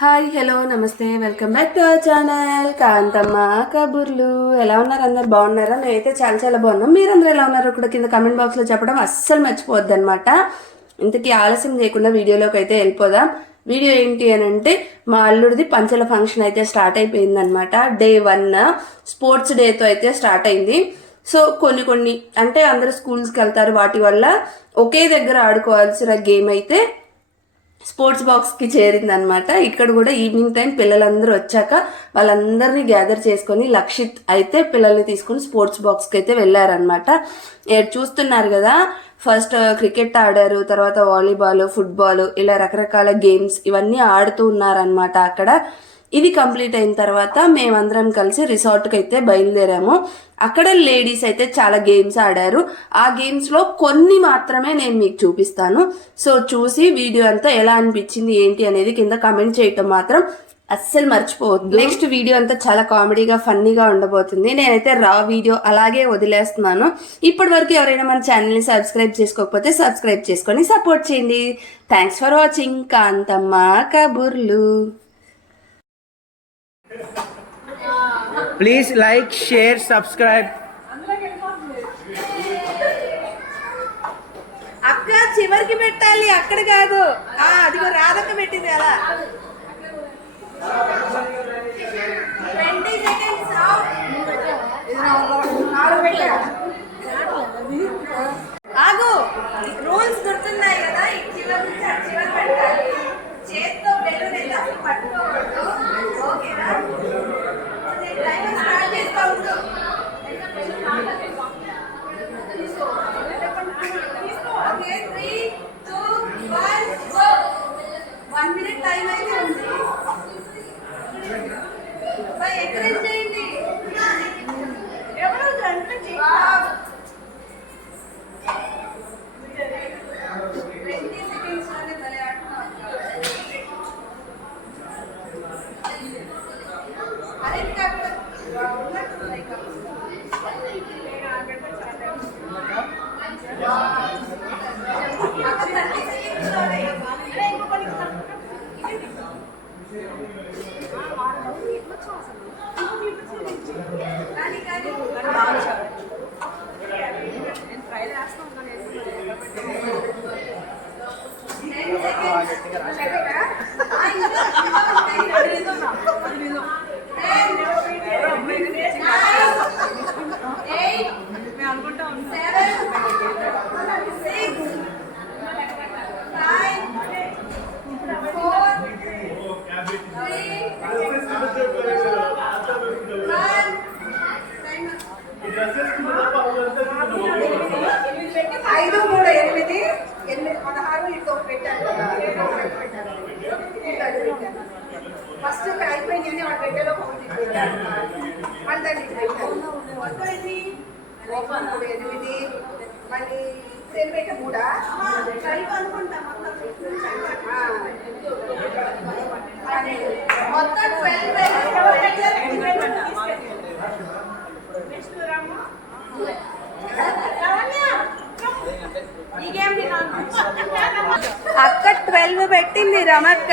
Hi hello నమస్తే welcome back to our channel Kanthamma Kaburlu. ఎలా ఉన్నారు? అందరు బాగున్నారా? నేనైతే చాలా బాగున్నాం. మీరందరూ ఎలా ఉన్నారో కూడా కింద కమెంట్ బాక్స్లో చెప్పడం అస్సలు మర్చిపోవద్దు అనమాట. ఇంతకీ ఆలస్యం చేయకుండా వీడియోలోకి అయితే వెళ్ళిపోదాం. వీడియో ఏంటి అని అంటే, మా అల్లుడిది పంచల ఫంక్షన్ అయితే స్టార్ట్ అయిపోయింది అనమాట. డే 1 స్పోర్ట్స్ డేతో అయితే స్టార్ట్ అయింది. సో కొన్ని అంటే అందరూ స్కూల్స్కి వెళ్తారు, వాటి వల్ల ఒకే దగ్గర ఆడుకోవాల్సిన గేమ్ అయితే స్పోర్ట్స్ బాక్స్కి చేరిందనమాట. ఇక్కడ కూడా ఈవినింగ్ టైం పిల్లలందరూ వచ్చాక వాళ్ళందరినీ గ్యాదర్ చేసుకొని లక్షిత్ అయితే పిల్లల్ని తీసుకుని స్పోర్ట్స్ బాక్స్కి అయితే వెళ్ళారనమాట. చూస్తున్నారు కదా, ఫస్ట్ క్రికెట్ ఆడారు, తర్వాత వాలీబాల్, ఫుట్బాల్, ఇలా రకరకాల గేమ్స్ ఇవన్నీ ఆడుతూ ఉన్నారనమాట అక్కడ. ఇది కంప్లీట్ అయిన తర్వాత మేమందరం కలిసి రిసార్ట్కి అయితే బయలుదేరాము. అక్కడ లేడీస్ అయితే చాలా గేమ్స్ ఆడారు. ఆ గేమ్స్లో కొన్ని మాత్రమే నేను మీకు చూపిస్తాను. సో చూసి వీడియో అంతా ఎలా అనిపించింది ఏంటి అనేది కింద కమెంట్ చేయటం మాత్రం అస్సలు మర్చిపోవద్దు. నెక్స్ట్ వీడియో అంతా చాలా కామెడీగా ఫన్నీగా ఉండబోతుంది. నేనైతే రా వీడియో అలాగే వదిలేస్తున్నాను. ఇప్పటి వరకు ఎవరైనా మన ఛానల్ని సబ్స్క్రైబ్ చేసుకోకపోతే సబ్స్క్రైబ్ చేసుకొని సపోర్ట్ చేయండి. థ్యాంక్స్ ఫర్ వాచింగ్ కాంతమ్మ కబుర్లు. Please like, share, subscribe. అక్క చివరికి పెట్టాలి, అక్కడ కాదు. అదిగో రాధక్క పెట్టింది అలా. 20 seconds ఆగు. రూల్స్ గుర్తున్నాయి కదా, చివరి నుంచి చివరి పెట్టాలి. చేత్తో బెలూన్ అయితే అసలు పట్టుకోవద్దు. ఓకేనా? టైమర్ స్టార్ట్ చేస్తా ఉండు. 3, 2, 1 గో. 1 minute టైం అయితే ఉంది. ఎంకరేజ్ చేయండి. ఎవరు అంటే 20 seconds లోనే భలే ఆడుతున్నారు. అరే ఇంకా అక్కడ ఉన్నట్టున్నాయి కదా. ఫస్ట్ అయిపోయింది వాడు పెట్టేలో మళ్ళీ 8 మళ్ళీ సెల్ పెట్టే 3 అనుకుంటా. మొత్తం 12 అక్క 12 పెట్టింది రమక్క.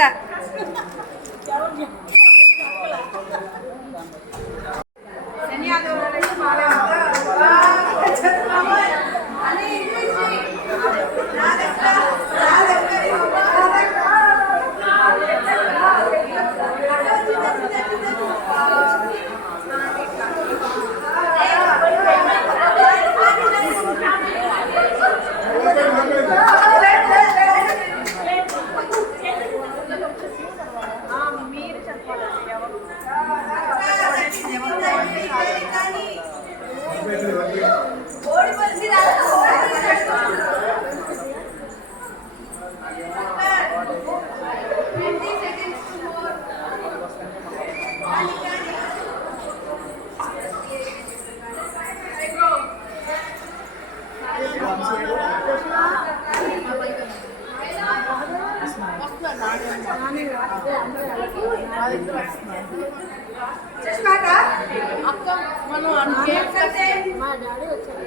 అక్క మనం మా డాడీ వచ్చారు.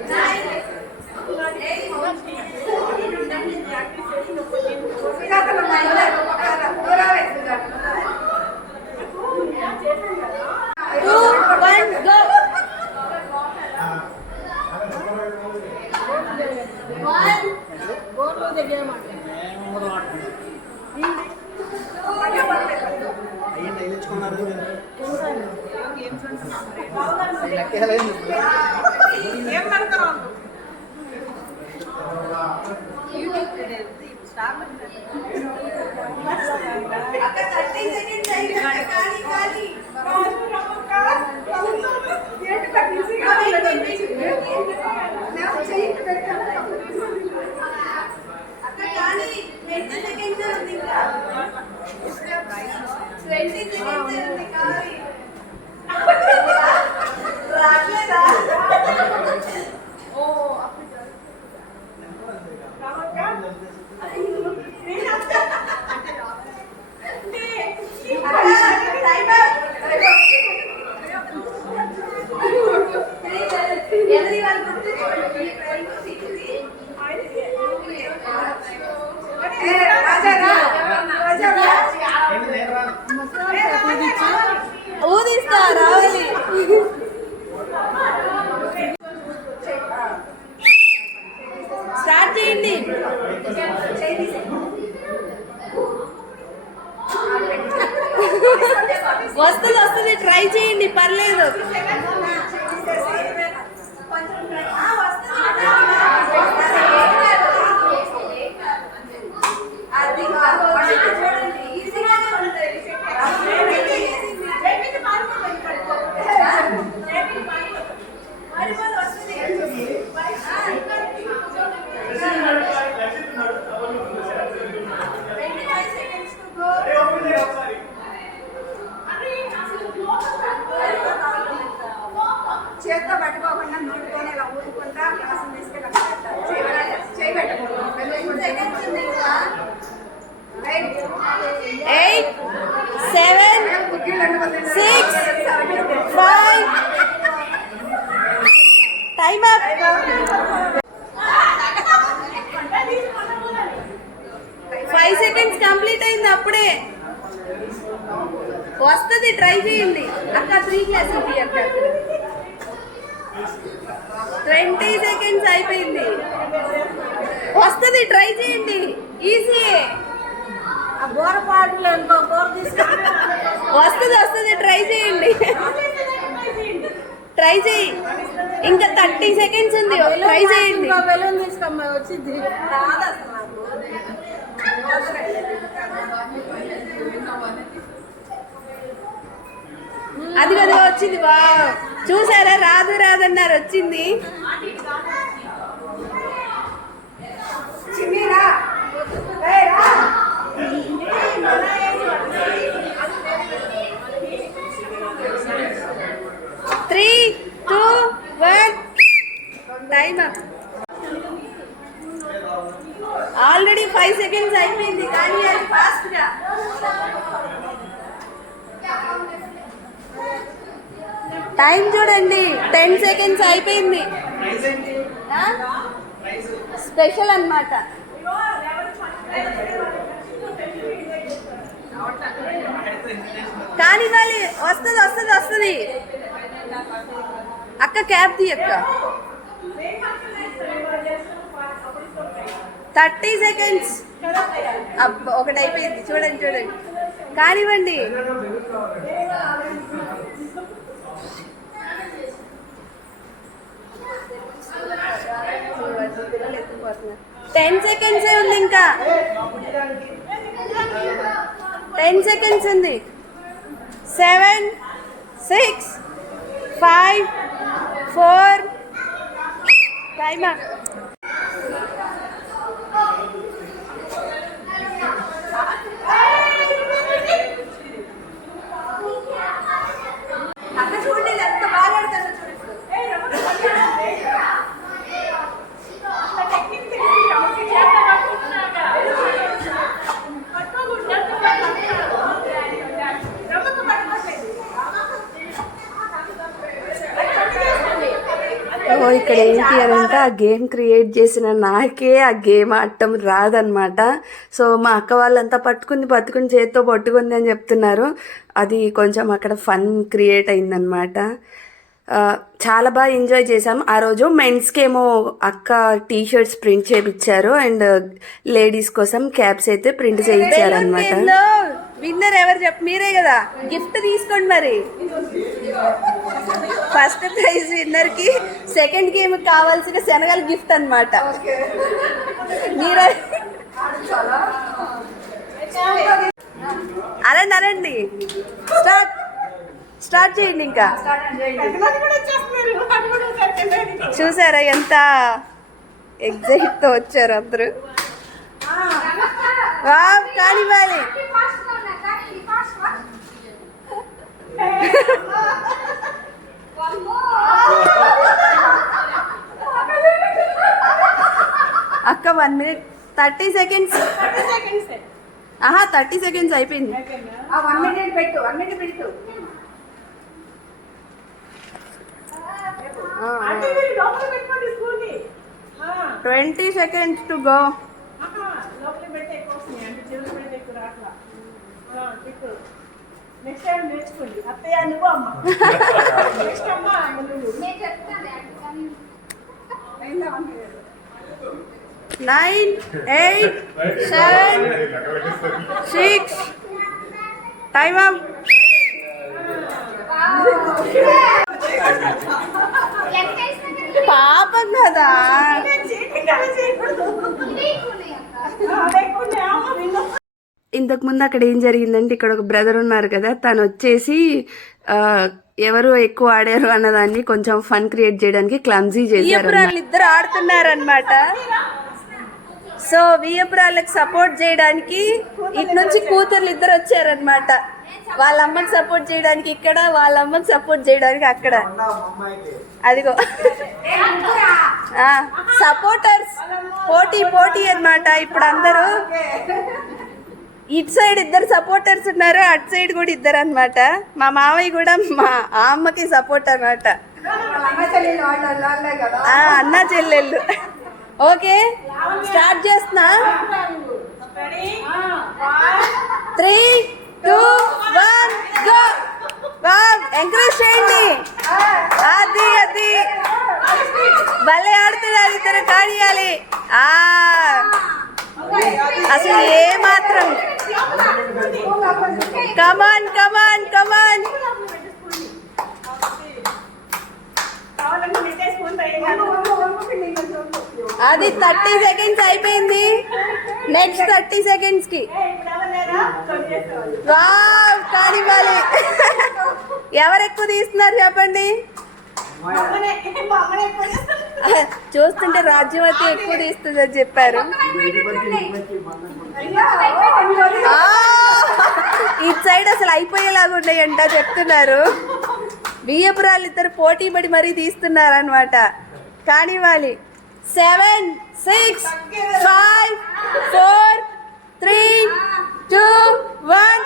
ఊదిస్తా రావాలి. స్టార్ట్ చేయండి. వస్తుంది ట్రై చేయండి, పర్లేదు. చేత్తో పట్టుకోకుండా నోటితోనే ఇలా ఊరుకుంటా గ్లాసులు తీసుకెళ్ళి అక్కడ పెట్టాలి. చేయి పెట్టుకోండి. 8, 7, 6, 5. Time up. 5 seconds కంప్లీట్ అయింది అప్పుడే. వస్తుంది, ట్రై చేయండి. అక్క 3 గ్లాసులు తీయక్క. 20 seconds అయిపోయింది. వస్తుంది, ట్రై చేయండి. ఈజీ. ఆ బోర పాటలు ఇంకో బోర తీసుకొని వస్తుంది, ట్రై చేయండి. ట్రై చేయి. ఇంకా 30 seconds ఉంది, ట్రై చేయండి. ఇంకో బెలూన్ తీసుకోమ్మ వచ్చింది. రాదు అసలు నాకు. అది కదా వచ్చింది. వా, చూసారా, రాదన్నారు, వచ్చింది. చిన్నీరా. 3, 2, 1. Time up. ఆల్రెడీ 5 seconds అయిపోయింది, కానీ అది ఫాస్ట్ గా. టైం చూడండి, 10 seconds అయిపోయింది. స్పెషల్ అన్నమాట. కానీ వస్తుంది. అక్క క్యాబ్ తీ అక్క. 30 seconds. ఒకటి అయిపోయింది. చూడండి, కానివ్వండి. టెన్ సెకండ్స్ ఉంది, ఇంకా 10 seconds ఉంది. 7, 6, 5, 4. Time up. అక్క చూడండి ఎంత బాగా ఆడుతుందో చూడు ఇప్పుడు. ఇక్కడ ఏంటి అని అంటే, ఆ గేమ్ క్రియేట్ చేసిన నాకే ఆ గేమ్ ఆడటం రాదనమాట. సో మా అక్క వాళ్ళంతా పట్టుకుని చేత్తో పట్టుకుంది అని చెప్తున్నారు. అది కొంచెం అక్కడ ఫన్ క్రియేట్ అయిందనమాట. చాలా బాగా ఎంజాయ్ చేసాం ఆ రోజు. మెన్స్కి ఏమో అక్క టీషర్ట్స్ ప్రింట్ చేయించారు, అండ్ లేడీస్ కోసం క్యాప్స్ అయితే ప్రింట్ చేయించారు అనమాట. విన్నర్ ఎవరు చెప్పు, మీరే కదా గిఫ్ట్ తీసుకోండి మరి. ఫస్ట్ ప్రైజ్ విన్నర్ కి సెకండ్ గేమ్ కావాల్సిన శనగల గిఫ్ట్ అన్నమాట. మీరే అరండి అరండి, స్టార్ట్ చేయండి. ఇంకా చూసారా ఎంత ఎగ్జైట్ తో వచ్చారు అందరూ. కానివ్వాలి. అక్క 1 minute 30 seconds. 30 seconds అయిపోయింది. 1 minute పెట్టు, 1 minute పెట్టు. 20 seconds to go. Next time నేర్చుకోండి. అత్తయ్య నువ్వు అమ్మ. నెక్స్ట్ అమ్మ నువ్వు. 9, 8, 7, 6. Time up. పాపం కదా. ఇంతకు ముందు అక్కడ ఏం జరిగిందంటే, ఇక్కడ ఒక బ్రదర్ ఉన్నారు కదా, తను వచ్చేసి ఎవరు ఎక్కువ ఆడారు అన్నదాన్ని కొంచెం ఫన్ క్రియేట్ చేయడానికి క్లమ్జీ చేశారు. ఇద్దరు ఆడుతున్నారు అనమాట. సో వియపురాళ్ళకి సపోర్ట్ చేయడానికి ఇటు నుంచి కూతుర్లు ఇద్దరు వచ్చారనమాట. వాళ్ళ అమ్మకి సపోర్ట్ చేయడానికి ఇక్కడ, వాళ్ళ అమ్మకి సపోర్ట్ చేయడానికి అక్కడ. అదిగో సపోర్టర్స్ పోటీ అన్నమాట. ఇప్పుడు అందరూ ఇటు సైడ్ ఇద్దరు సపోర్టర్స్ ఉన్నారు, అటు సైడ్ కూడా ఇద్దరు అన్నమాట. మా మావయ్య కూడా మా అమ్మకి సపోర్ట్ అన్నమాట. అన్న చెల్లెళ్ళు. ఓకే స్టార్ట్ చేస్తున్నా. 3, 2, 1 గో. ఎంకరేజ్ చేయండి. అది భలే ఆడుతున్నారు ఇద్దరు. కానియాలి. అసలు ఏ మాత్రం. కమాన్ కమాన్ కమాన్. అది 30 seconds అయిపోయింది. నెక్స్ట్ 30 seconds కి కానివ్వాలి. ఎవరు ఎక్కువ తీస్తున్నారు చెప్పండి. చూస్తుంటే రాజ్యవతి ఎక్కువ తీస్తుంది అని చెప్పారు. ఇటు సైడ్ అసలు అయిపోయేలాగా ఉన్నాయంట చెప్తున్నారు. బియ్యపురాలు ఇద్దరు పోటీ పడి మరీ తీస్తున్నారు అనమాట. కానివ్వాలి. 7, 6, 5, 4, 3, 2, 1.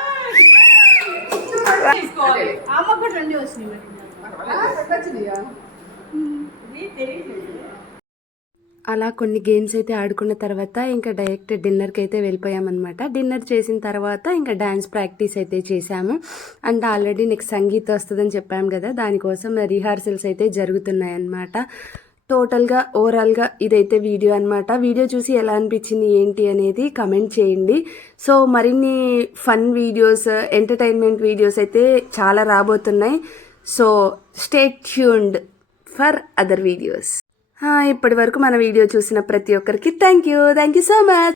అలా కొన్ని గేమ్స్ అయితే ఆడుకున్న తర్వాత ఇంకా డైరెక్ట్ డిన్నర్కి అయితే వెళ్ళిపోయామన్నమాట. డిన్నర్ చేసిన తర్వాత ఇంకా డ్యాన్స్ ప్రాక్టీస్ అయితే చేశాము. అండ్ ఆల్రెడీ నెక్స్ట్ సంగీత్ వస్తుందని చెప్పాము కదా, దానికోసం రిహార్సల్స్ అయితే జరుగుతున్నాయి అన్నమాట. టోటల్గా ఓవరాల్గా ఇదైతే వీడియో అనమాట. వీడియో చూసి ఎలా అనిపించింది ఏంటి అనేది కమెంట్ చేయండి. సో మరిన్ని ఫన్ వీడియోస్, ఎంటర్టైన్మెంట్ వీడియోస్ అయితే చాలా రాబోతున్నాయి. So stay tuned for other videos. ఇప్పటి వరకు మన వీడియో చూసిన ప్రతి ఒక్కరికి థ్యాంక్ యూ సో మచ్.